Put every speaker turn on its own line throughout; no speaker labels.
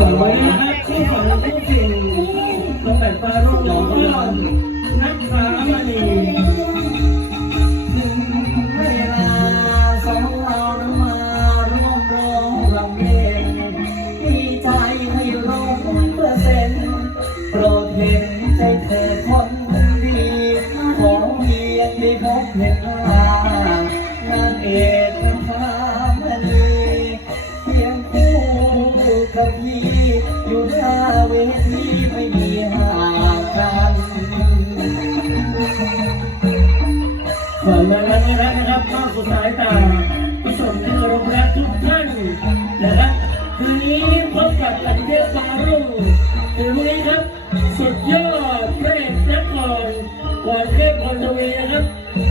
สวยนะครับคู่ฝั่งคู่สิ่งตั้งแต่งตาร่องยอ
งเพื่อน กับพี่อยู่หน้าเวทีไม่มีห่างกัน
ส่วนมาแล้วนะครับนะครับนอกสุดสายตาผู้ชมที่เคารพรักทุกท่านนะครับคืนนี้พบกับอันเทพฟารุ่งคืนนี้ครับ สุดยอดพระเอกนักกรก่อนเทพพรทวีนะครับ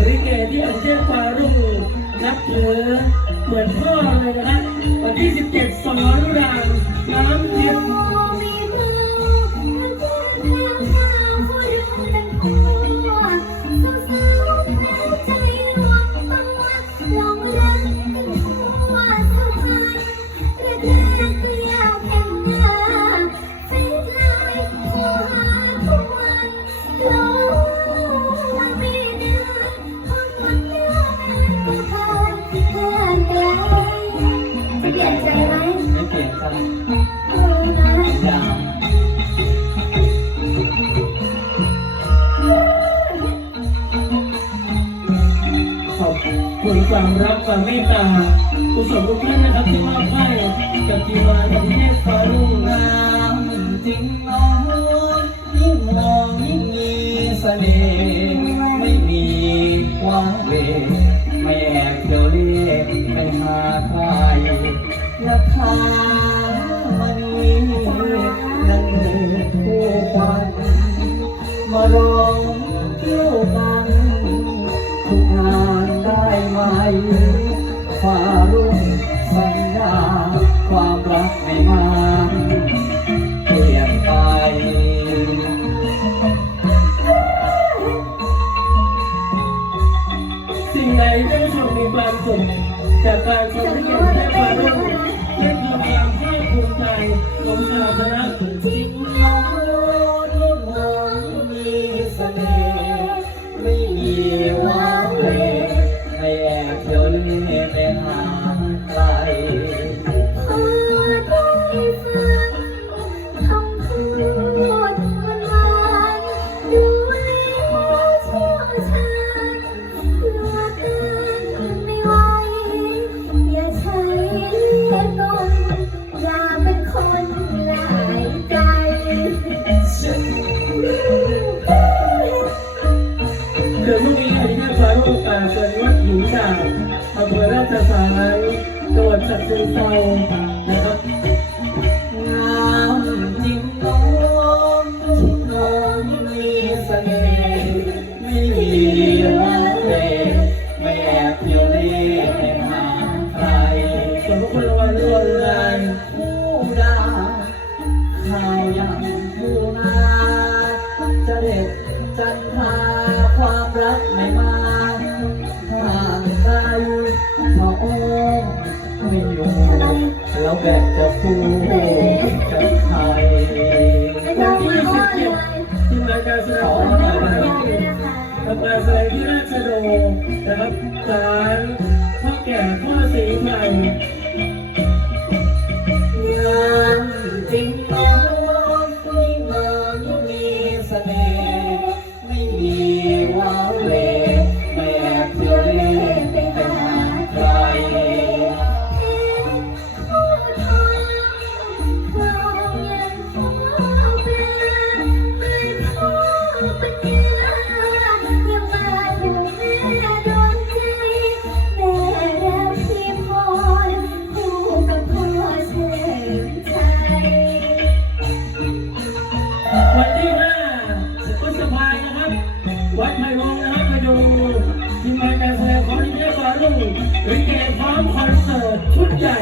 ริเกที่อันเทพฟารุ่งนับถือเหมือนพ่อ ขอบคุณความรักความเมตตาผู้ชมทุกท่านนะครับที่มอบให้กับทีมงานอันเทพฟารุ่ง
งามจริงน้องยิ่งมองยิ่งมีเสน่ห์ไม่มีว่าเวไม่แอบเที่ยวเล่ห์ไปหาใครราคามันนี้นั่น คือคู่ควันมาร้องเที่ยวกันทุกงานได้ไหมฝ่ารุ่งสัญญาความรักไม่มาเปลี่ยนไป
สิ่งใดที่ผู้ชมมีความสุขจากการชมที่เพฟารุ่งนั่นคือความ ภูมิใจของชาวคณะ
จริงน้อ ป่าร
เกิ
ดวัดหญิงด่างอำเภอราชสายจังหวัดฉะเชิงเทรานะครับ
งามจริงน้องน้องมีเสน่ห์ไม่มีว่าเวไม่แอบเที่ยวเล่ห์หาใคร
ขอบคุณรางวัลทุกราย
ผู้ดาข่าวยังผู้นาจะเด็ดจันทาความรักไม่มา แล้วแบกจะฟูจะ
ไม่ต้องมาอ้อนเลย
ทีมรานการแสดงอองเรานะครับทำการแสดงที่ราชโดนะครับ
จาล
วันที่5พฤษภานะครับ วัดไผ่ลงนะครับมาดูทีมงานการแสดงของนิเทศฟารุ่งลิเกพร้อมคอนเสิร์ตชุดใหญ่